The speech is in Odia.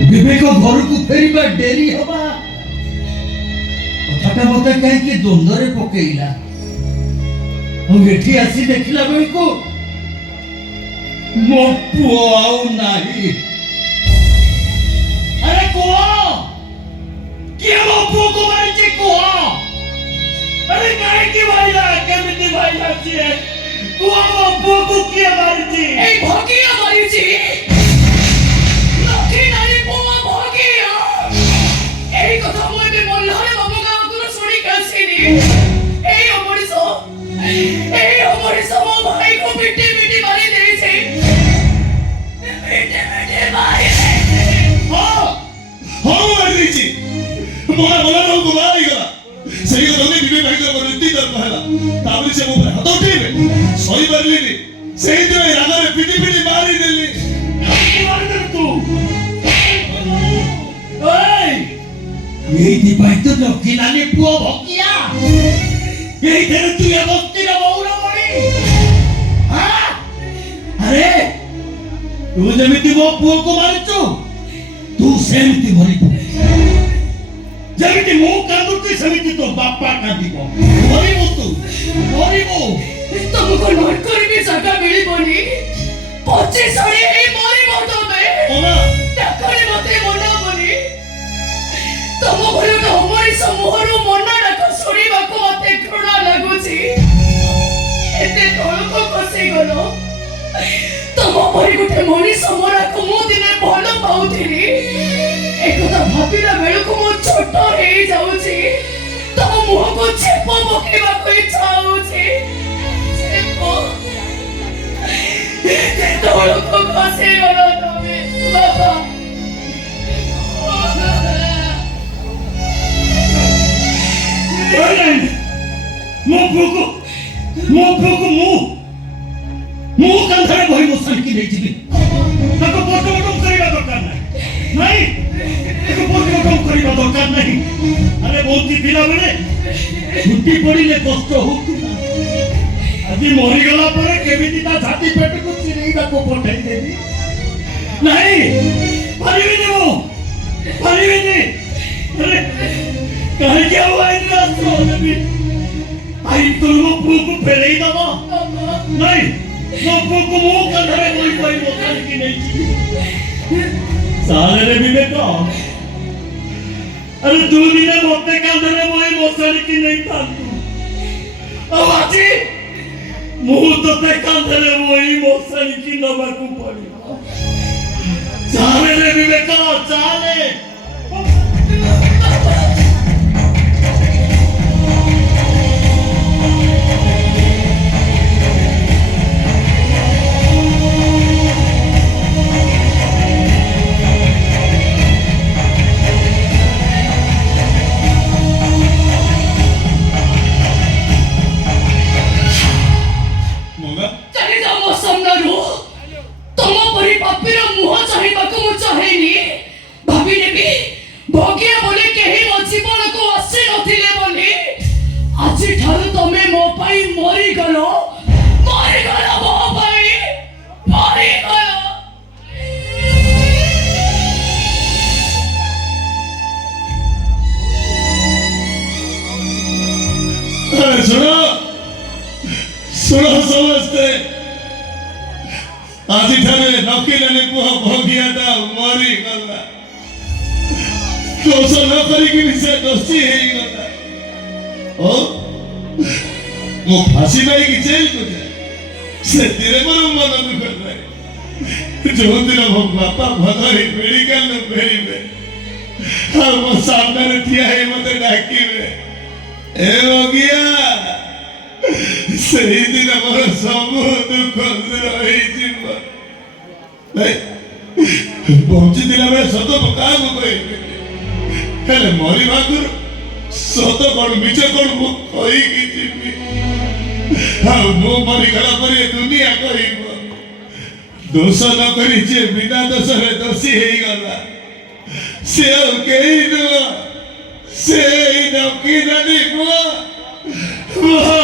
विवेक घर को फेरवा डेरी हवा कथा मत कहीं द्वंद्व पकईला एठी आसी देखला बेल को मो पुओ आउ नाही। अरे कुआ किए मो पुओ को मारिचे कुआ अरे काहे की भाईला केमिति भाईला छे कुआ मो पुओ को किए मारिची ए भगिया मारिची लखी नारी पुओ भगिया এই কথা মইতে বললারে বাবু গাওগুলো শুনি কাছিনি এই অমরিস মো ভাই কো পিটি পিটি মারি দেইছে পিটি পিটি মারি ହଁ ମାରିଦେଇଛି ମୋର ମନ ରୋଗ ହେଇଗଲା ସେଇ କଥା ବିବେକ ଭାଇଙ୍କର ବୃତ୍ତି ଦରକାର ହେଲା ତାପରେ ସେ ମୋ ଉପରେ ହାତ ଉଠେଇବେ ସହିପାରିଲିନି ସେଇଥିପାଇଁ ରାଗରେ ପିଟି ପିଟି ମାରିଦେଲି। ମାରିଦେଲୁ ତୁ এইଥିପାଇଁ ତ ଲକ୍ଷ୍ମୀ ନାନୀ ପୁଅ ଭକିଆ ଏଇଥିରେ ତୁ ଏ ଭକ୍ତିର ମଉନ ମଣି ଆରେ ତୁ ଯେମିତି ମୋ ପୁଅକୁ ମାରିଛୁ ତୁ ସେମିତି ମରିବୁ ଯେମିତି ମୁଁ କାନ୍ଦୁଛି ସେମିତି ତୋ ବାପା କାନ୍ଦିବ ମରିବୁ ତୁ ମରିବୁ ତମକୁ ନୋଟ କରିବି ଜାଗା ମିଳିବନି ପଚି ସରି ହେଇ ମରିବ ତମେ ଡାକଣି ମତେ ମନାବନି ତମ ଭଳି ଗୋଟେ ଅମଣିଷ ମୁହଁରୁ ମନ ଡାକ ଶୁଣିବାକୁ ମତେ ଘୃଣା ଲାଗୁଛି ଏତେ ତଳକୁ ଖସିଗଲ ତମ ଭଳି ଗୋଟେ ମଣିଷ ମରାକୁ ମୁଁ ଦିନେ ଭଲ ପାଉଥିଲି ଏକଥା ଭାବିଲା ବେଳକୁ ମୁଁ ଛୋଟ ହେଇଯାଉଛି ତମ ମୁହଁକୁ ଛେପ ପକେଇବାକୁ ଇଚ୍ଛା ହଉଛି ଛେପ ଏତେ ତଳକୁ ଖସିଗଲ ତମେ ବାବା ମୋ ପୁଅକୁ ମୁଁ କାନ୍ଧରେ ବହି ବସାଣିକି ନେଇଯିବି ତାକୁ ପୋଷ୍ଟମର୍ଟମ କରିବା ଦରକାର ନାହିଁ ତାକୁ ପୋଷ୍ଟମର୍ଟମ କରିବା ଦରକାର ନାହିଁ। ଆରେ ବଞ୍ଚି ଥିଲା ବେଳେ ଛୁଟି ପଡ଼ିଲେ କଷ୍ଟ ହଉଥିଲା ଆଜି ମରିଗଲା ପରେ କେମିତି ତା ଛାତି ପେଟକୁ ଚିରେଇବାକୁ ପଠେଇ ଦେବି ନାହିଁ ପାରିବିନି ମୁଁ ପାରିବିନି। ଆରେ କାହିଁକି ଆଉ ଆଇନର ଆଶ୍ରୟ ନେବି ଆଇନ ତ ମୋ ପୁଅକୁ ଫେରେଇ ଦବ ନାଇଁ ମୋ ପୁଅକୁ ମୁଁ କାନ୍ଧରେ ବହି ବହି ବସାଣିକି ନେଇଛି ସାଲେରେ ବିବେକ ଆରେ ତୁ ଦିନେ ମତେ କାନ୍ଧରେ ବହି ବସାଣିକି ନେଇଥାନ୍ତୁ ଆଉ ଆଜି ମୁଁ ତତେ କାନ୍ଧରେ ବହି ବସାଣିକି ନବାକୁ ପଡ଼ିବ ସାଲେରେ ବିବେକ ଚାଲେ। सुनो समझते आज नकिलानी पुह भगियाटा मरी गला दोष न करिकी से दोषी हो गला ओ मो फांसी पाई जेल को जाए से तेरे मोर मन दुख रहे जो दिन मो बापा भगरी मेडिकल न फेरिबे आ मो सामने ठिया हे मते डाकिबे ए भगिया सही दिन मोर सब दुख रही जीव पहुंची दिला बेले सत क्या हेले मरी भागुर सत कौन मिछ कौन मुझी जीवी मु मरीगला पर दुनिया कह दोष न करी बिना दोष दोषी हो गला से कही नुह से नकी नानी पुआ